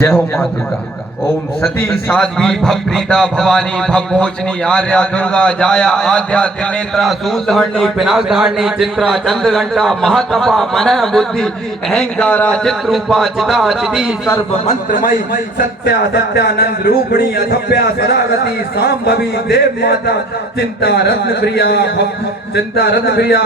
जय हो माँ दुर्गा। ओम सती साध्वी भवप्रीता भवानी भवमोचनी आर्या दुर्गा जाया आद्या त्रिनेत्रा सूलधारणी पिनाकधारणी चित्रा चंद्रघंटा महातपा मन बुद्धि अहंकारा चित्रूपा चिता चिति सर्व मंत्रमयी सत्या सत्यानंद रूपिणी अथव्या सदागति सांभवी देव माता चिंता रत्न प्रिया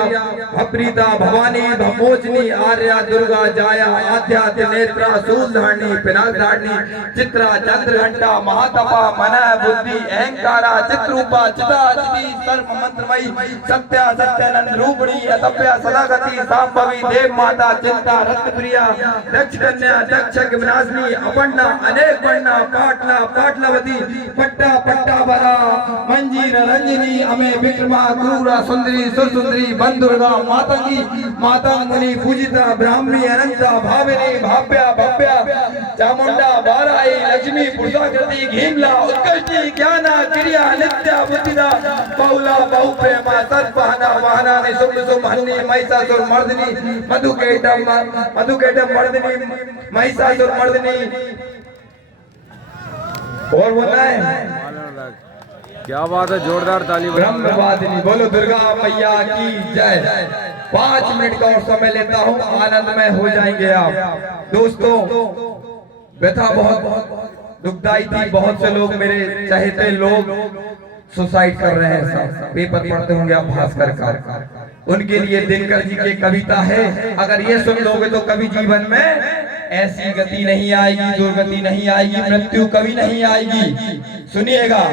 भवप्रीता भवानी भवमोचनी आर्या दुर्गा जाया आद्या त्रिनेत्रा सूलधारणी पिनाक चित्रा चंद्रघंटा महातपा मन बुद्धि अहंकारा चित्रूपा चिता चिति सर्व मंत्रमयी सत्या सत्यानंद रूपिणी अतप्या सदागति सांभवी देव माता चिंता रत्न प्रिया दक्ष कन्या दक्ष विनाशिनी अपर्णा अनेक वर्णा पाटला पाटलावती पट्टा पट्टा बला मंजीर रंजनी अमे विक्रमा क्रूरा सुंदरी सुरसुंदरी बंदुर्गा मातंगी मातांगनी पूजिता ब्राह्मी अनंता भाविनी भाव्या भव्या चामुंडा बाराई लक्ष्मी पुरुषाकृति घीमला उत्कृष्टि ज्ञाना क्रिया नित्या बुद्धिदा बहुला बहुप्रेमा सद्भावना वाहना निशुभ शुभ हन्नी महिषासुर मर्दिनी मधुकेटम मर्दिनी महिषासुर मर्दिनी। और बोलना है क्या बात है, जोरदार ताली। ब्रह्मवादिनी बोलो दुर्गा मैया की जय। 5 मिनट का और समय लेता हूँ, आनंदमय हो जाएंगे आप दोस्तों। व्यथा बहुत दुखदाई थी, बहुत से लोग मेरे चाहते लोग सुसाइड कर रहे हैं। सब पेपर पढ़ते होंगे आप भास्कर का, उनके लिए दिनकर जी की कविता है। अगर ये सुन लोगे तो कभी जीवन में ऐसी गति नहीं आएगी, दुर्गति नहीं आएगी, मृत्यु कभी नहीं आएगी। सुनिएगा,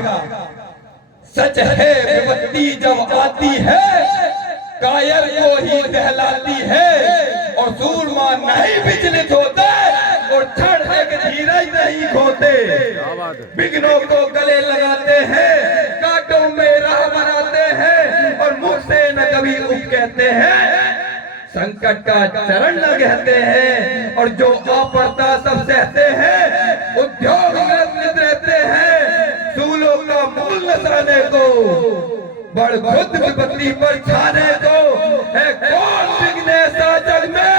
सच है विपत्ति जब आती है कायर को ही दहलाती है और सूरमा नहीं विचलित होते और क्षण एक धीरज नहीं खोते। विघ्नों को गले लगाते हैं, कांटों में राह बनाते हैं और मुख से न कभी उप कहते हैं। संकट का चरण न कहते हैं और जो आपरता सब सहते हैं। उद्योग में रहते हैं, सूलों का मूल नसाने को बड़ खुद विपत्ति पर छाने को है कौन विघ्न ऐसा जग में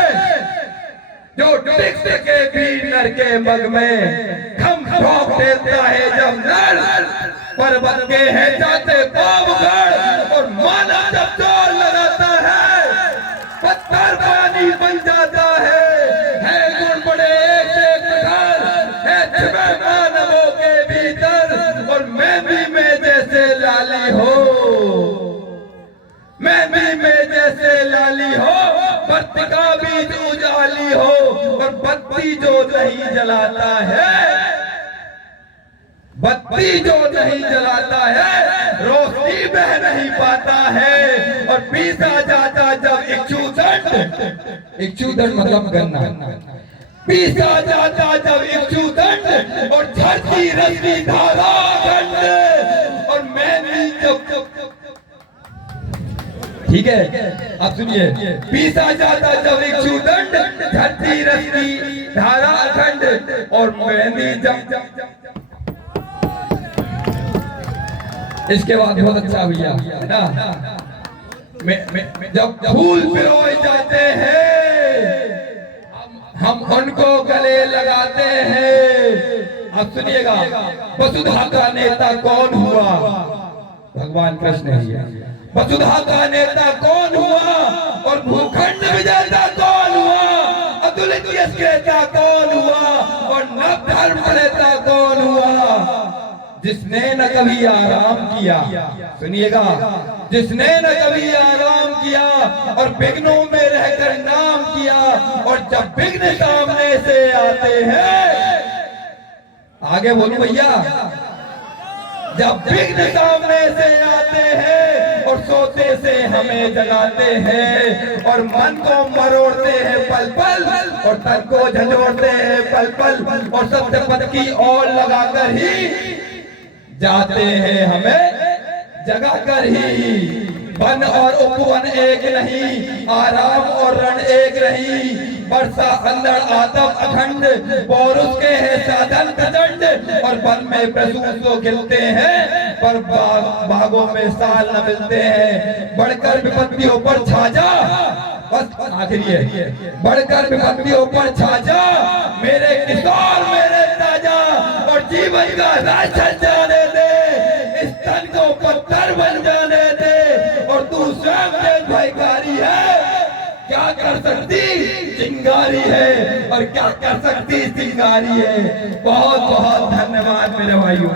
जो टिक सके भी नर के मग में। हम ठोक देता है जब नर पर्वत के है जाते पावगढ़ और माना जब जोर लगाता है पत्थर पानी बन जाता है गुण बड़े एक से प्रकार है छिपे मानवों के भीतर। और मैं भी मैं जैसे लाली हो, मैं भी मैं जैसे लाली हो, बत्ती का बीज उजाली हो और बत्ती जो नहीं जलाता है, बत्ती जो नहीं जलाता है रोशनी बह नहीं पाता है। और पीसा जाता जब इक्षुदंड मतलब गन्ना, पीसा जाता जब इक्षुदंड और झरती रश्मि धारा खंड। और मैंने जब ठीक है आप सुनिए, पीसा जाता जब इक्षुदंड झरती रश्मि धारा अखंड और मेहंदी जब। इसके बाद बहुत अच्छा भैया ना, जब फूल पिरोए जाते हैं हम उनको गले लगाते हैं। अब सुनिएगा, वसुधा का नेता कौन हुआ? भगवान कृष्ण है। वसुधा का नेता कौन हुआ और भूखंड विजेता कौन हुआ? अतुलित यश क्रेता कौन हुआ और नव धर्म नेता कौन हुआ? जिसने न कभी आराम किया, सुनिएगा, जिसने न कभी आराम किया और विघ्नों में रहकर नाम किया। और जब विघ्न सामने से आते हैं, आगे बोलो भैया, जब विघ्न सामने से आते हैं और सोते से हमें जगाते हैं और मन को मरोड़ते हैं पल पल और तन को झंझोड़ते हैं पल पल और सत्य पद की ओर लगाकर ही जाते हैं हमें जगा कर ही। वन और उपवन एक नहीं, आराम और रण एक नहीं, वर्षा अंधड़ आतप अखंड पौरुष के है साधन प्रचंड। और वन में प्रसून तो खिलते हैं पर बागों में साल न मिलते हैं। बढ़कर विपत्तियों पर छा जा, बस आखिरी है, बढ़कर विपत्तियों पर छा जा मेरे किशोर मेरे जीवन का राशन जाने दे, इस तन को पत्थर बन जाने दे। और तू स्वयं देख भिखारी है, क्या कर सकती चिंगारी है और क्या कर सकती चिंगारी है। बहुत बहुत धन्यवाद मेरे भाइयों।